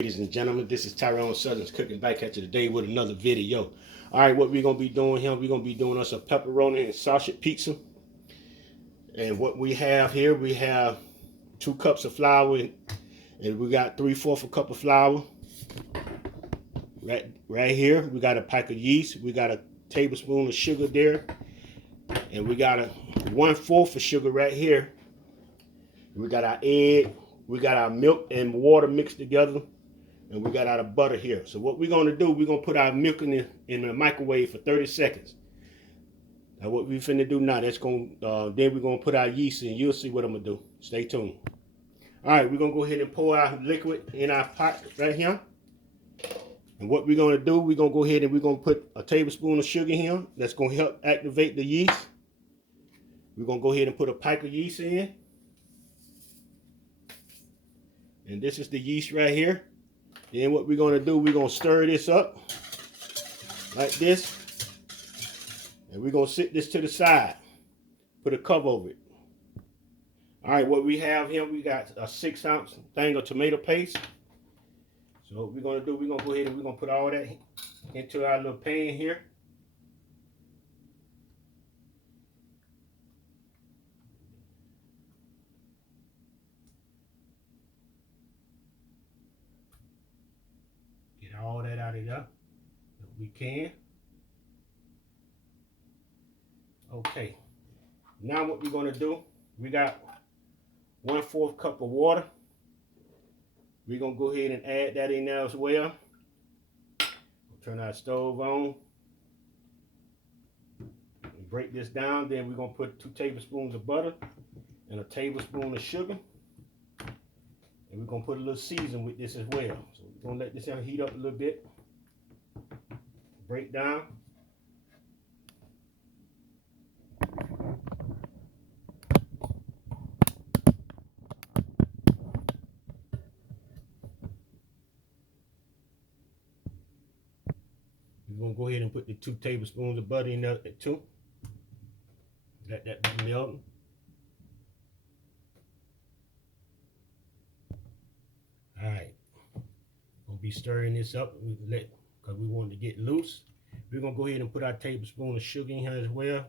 Ladies and gentlemen, this is Tyron'e Southern's cooking back at you today with another video. All right, what we're gonna be doing here, we're gonna be doing us a pepperoni and sausage pizza. And what we have here, we have 2 cups of flour, and we got 3/4 a cup of flour. Right here, we got a pack of yeast. We got a tablespoon of sugar there, and we got a 1/4 of sugar right here. We got our egg. We got our milk and water mixed together. And we got our butter here. So what we're gonna do, we're gonna put our milk in the microwave for 30 seconds. Now what we finna do now, then we're gonna put our yeast in. You'll see what I'm gonna do. Stay tuned. All right, we're gonna go ahead and pour our liquid in our pot right here. And what we're gonna do, we're gonna go ahead and we're gonna put a tablespoon of sugar here. That's gonna help activate the yeast. We're gonna go ahead and put a pack of yeast in. And this is the yeast right here. Then what we're gonna do, we're gonna stir this up like this. And we're gonna sit this to the side. Put a cover over it. All right, what we have here, we got a 6-ounce thing of tomato paste. So what we're gonna do, we're gonna go ahead and we're gonna put all that into our little pan here. Get all that out of there if we can. Okay, now what we're gonna do, we got 1/4 cup of water. We're gonna go ahead and add that in there as well. Turn our stove on. Break this down, then we're gonna put 2 tablespoons of butter and a tablespoon of sugar. And we're gonna put a little season with this as well. So we're gonna let this heat up a little bit. Break down. We're gonna go ahead and put the 2 tablespoons of butter in there too. Let that be melting. All right, we'll be stirring this up because we want it to get loose. We're gonna go ahead and put our tablespoon of sugar in here as well.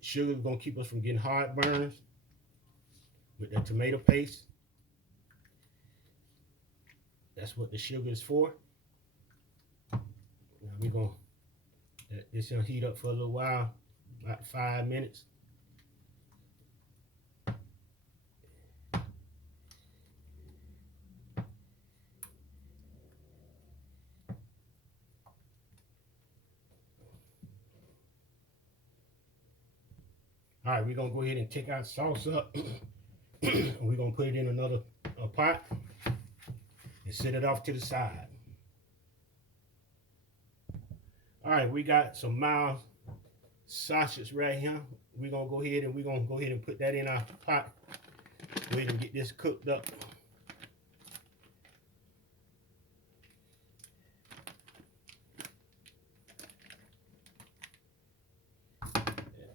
Sugar is gonna keep us from getting heartburns with that tomato paste. That's what the sugar is for. Now we're gonna let this heat up for a little while, about 5 minutes. All right, we're gonna go ahead and take our sauce up. We're gonna put it in another pot and set it off to the side. All right, we got some mild sausage right here. We're gonna go ahead and put that in our pot. Go ahead and get this cooked up.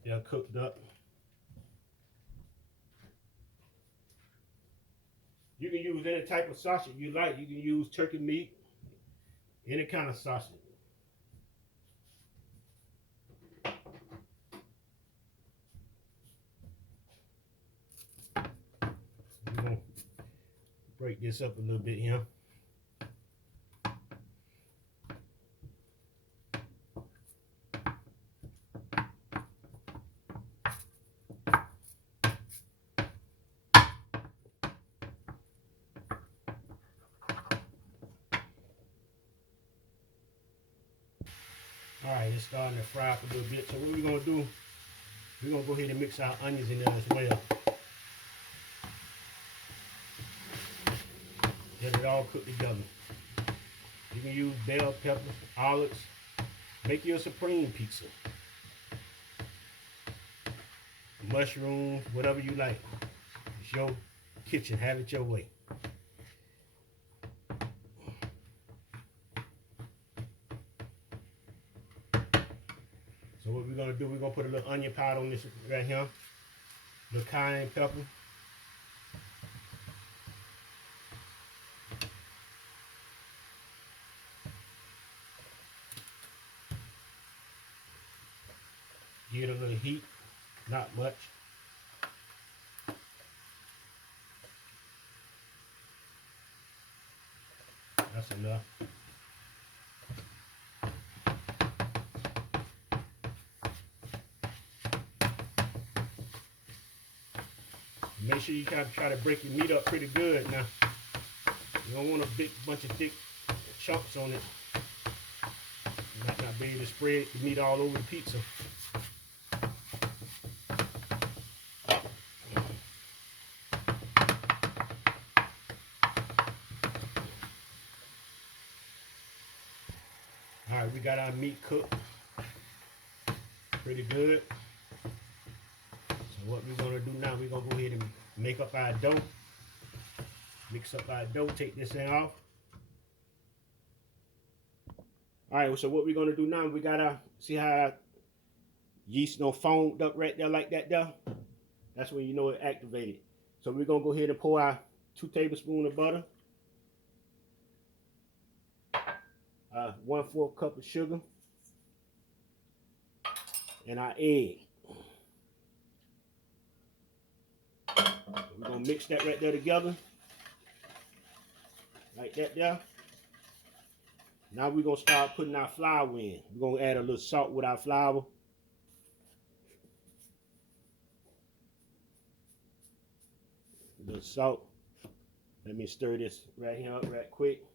They're cooked up. You can use any type of sausage you like. You can use turkey meat, any kind of sausage. We're gonna break this up a little bit here. All right, it's starting to fry up a little bit. So what we're gonna do, we're gonna go ahead and mix our onions in there as well. Get it all cooked together. You can use bell peppers, olives. Make your supreme pizza. Mushrooms, whatever you like. It's your kitchen, have it your way. So what we're gonna do, we're gonna put a little onion powder on this right here. A little cayenne pepper. get a little heat, not much. That's enough. Make sure you try to break your meat up pretty good now. You don't want a big bunch of thick chunks on it. You might not be able to spread the meat all over the pizza. All right, we got our meat cooked pretty good. So what we're gonna do now, we're gonna go ahead and make up our dough. Mix up our dough, take this thing off. All right, so what we're gonna do now, we gotta see how our yeast foamed up right there like that there. That's when you know it activated. So we're gonna go ahead and pour our 2 tablespoons of butter, 1/4 cup of sugar, and our egg. We're gonna mix that right there together, like that there. Now we're gonna start putting our flour in. We're gonna add a little salt with our flour. A little salt. Let me stir this right here up right quick.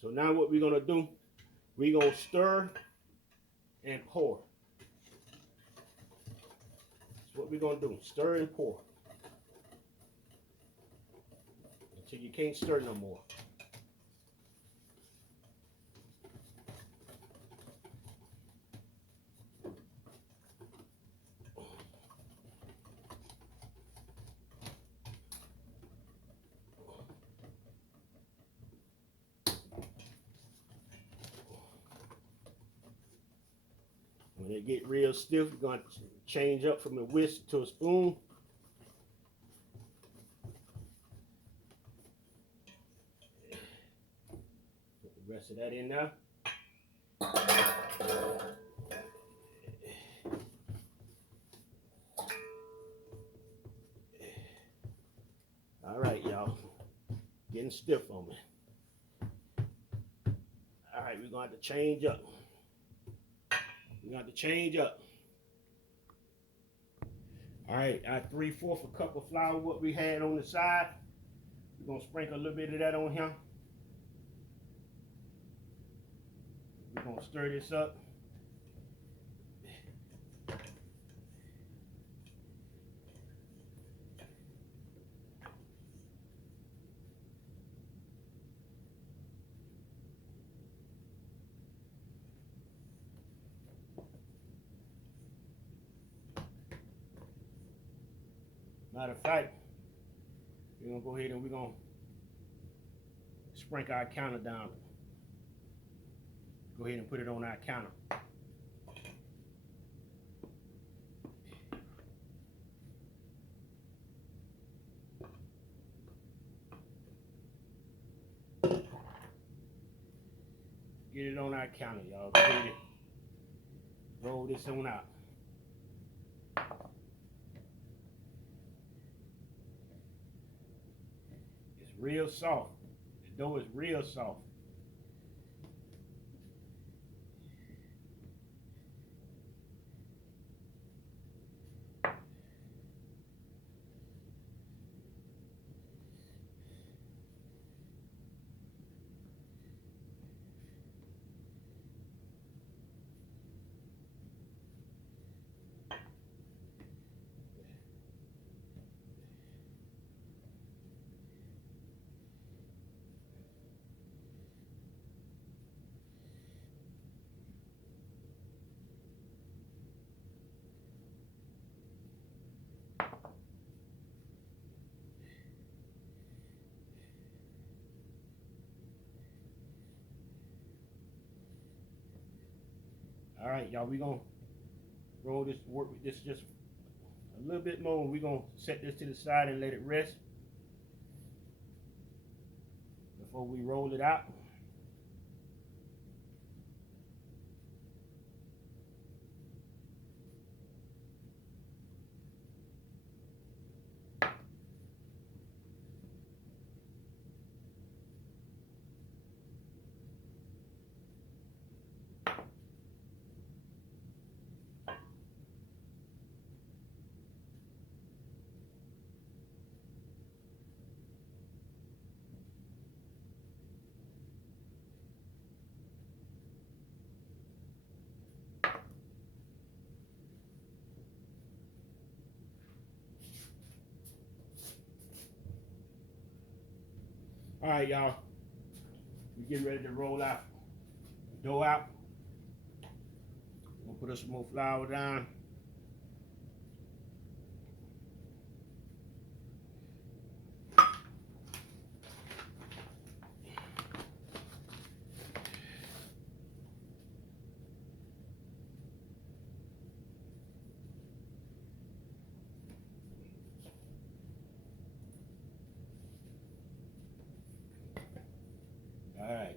So now what we're gonna do, we're gonna stir and pour. That's what we're gonna do, stir and pour. Until you can't stir no more. When it get real stiff, we're going to change up from a whisk to a spoon. Put the rest of that in there. All right, y'all. Getting stiff on me. All right, we're going to have to change up. We're going to have to change up. All right, our 3/4 cup of flour, what we had on the side, we're going to sprinkle a little bit of that on here. We're going to stir this up. Matter of fact, we're going to go ahead and we're going to sprinkle our counter down. Go ahead and put it on our counter. Get it on our counter, y'all. Go ahead and roll this on out. It's real soft. The dough is real soft. All right, y'all, we're going to roll this, work with this just a little bit more. We're going to set this to the side and let it rest. before we roll it out. All right, y'all. We're getting ready to roll out the dough out. We'll put some more flour down. All right.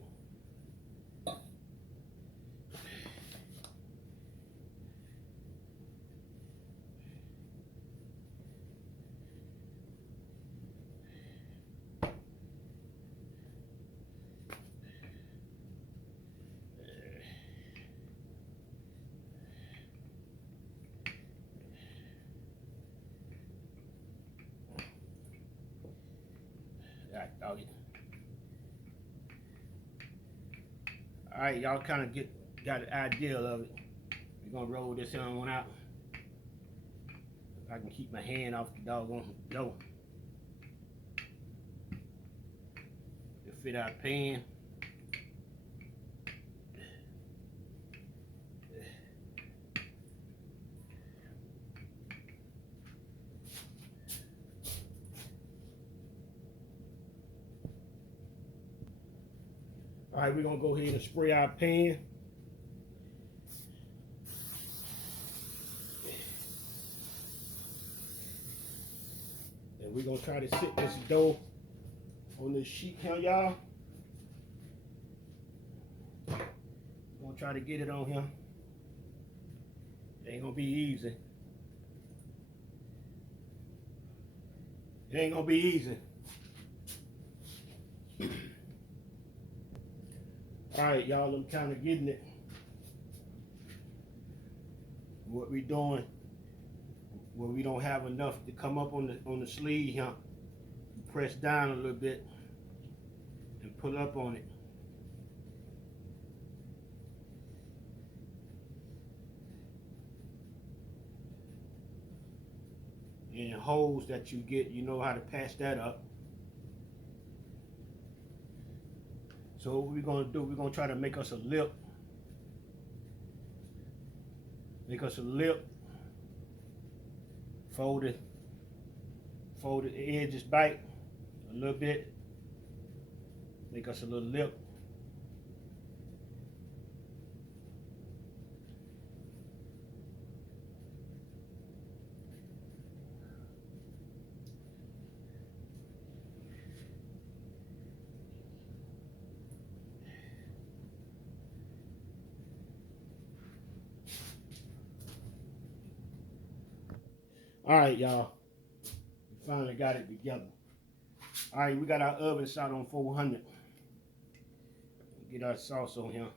All right, y'all kind of got an idea of it. We're gonna roll this one out. If I can keep my hand off the doggone dough. To fit our pan. All right, we're gonna go ahead and spray our pan. And we're gonna try to sit this dough on this sheet here, y'all. We're gonna try to get it on here. It ain't gonna be easy. It ain't gonna be easy. All right, y'all, I'm kind of getting it. What we doing when we don't have enough to come up on the sleeve here, press down a little bit and pull up on it. And holes that you get, you know how to patch that up. So what we're gonna do, we're gonna try to make us a lip. Make us a lip. Fold it, the edges back a little bit. Make us a little lip. All right, y'all. We finally got it together. All right, we got our oven set on 400. Get our sauce on here.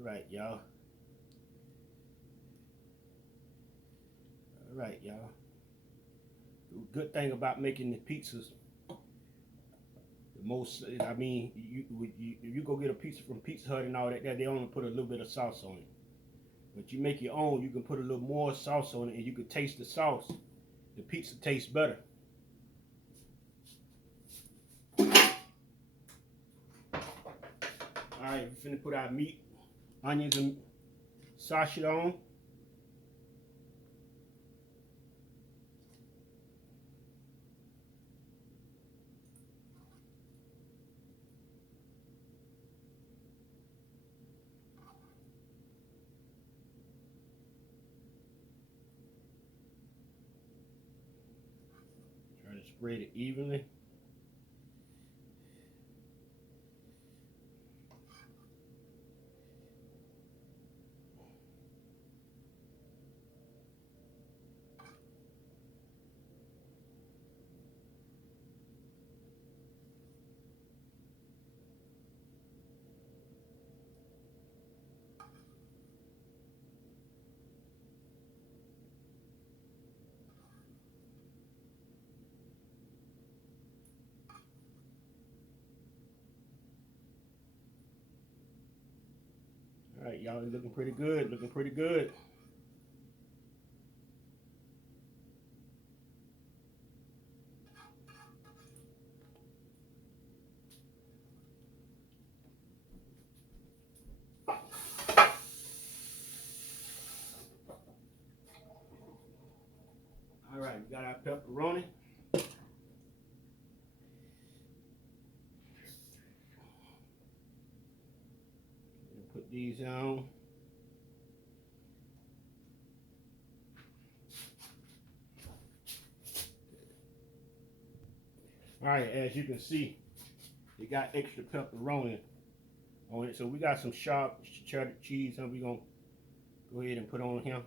All right, y'all. All right, y'all. The good thing about making the pizzas, most, I mean, you go get a pizza from Pizza Hut and all that, they only put a little bit of sauce on it. But you make your own, you can put a little more sauce on it, and you can taste the sauce. The pizza tastes better. Alright, we're finna put our meat, onions, and sausage on. Try to spread it evenly. Alright, y'all, it's looking pretty good, looking pretty good. Alright, we got our pepperoni. Put these on. Alright, as you can see, it got extra pepperoni on it. So we got some sharp cheddar cheese that we're going to go ahead and put on here.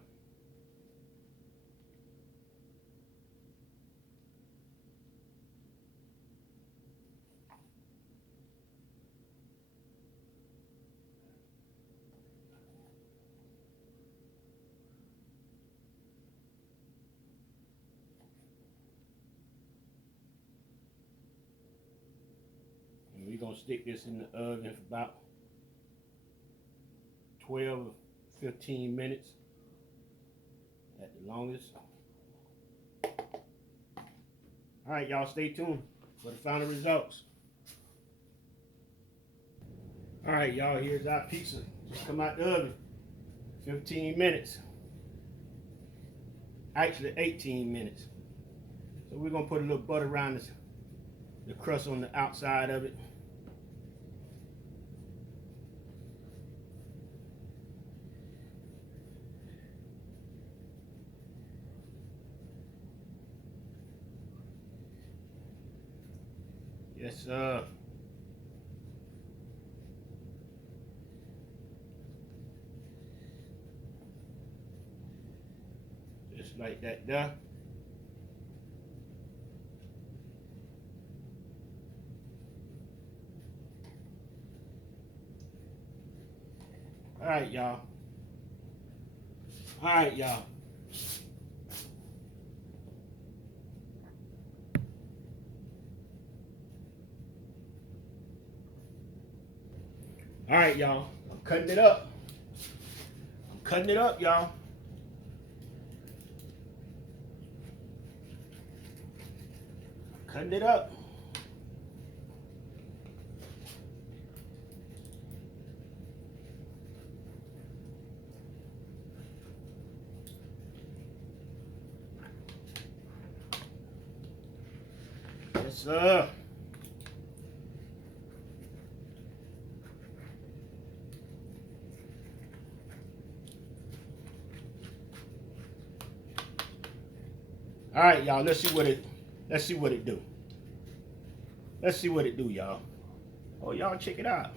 We're going to stick this in the oven for about 12 or 15 minutes at the longest. Alright, y'all, stay tuned for the final results. Alright, y'all, here's our pizza. Just come out the oven. 15 minutes. Actually, 18 minutes. So we're going to put a little butter around the crust on the outside of it. Yes, sir. Just like that there. All right, y'all. All right, y'all. All right, y'all. I'm cutting it up. I'm cutting it up, y'all. Cutting it up. Yes, sir. All right, y'all. Let's see what it do. Let's see what it do, y'all. Oh, y'all check it out.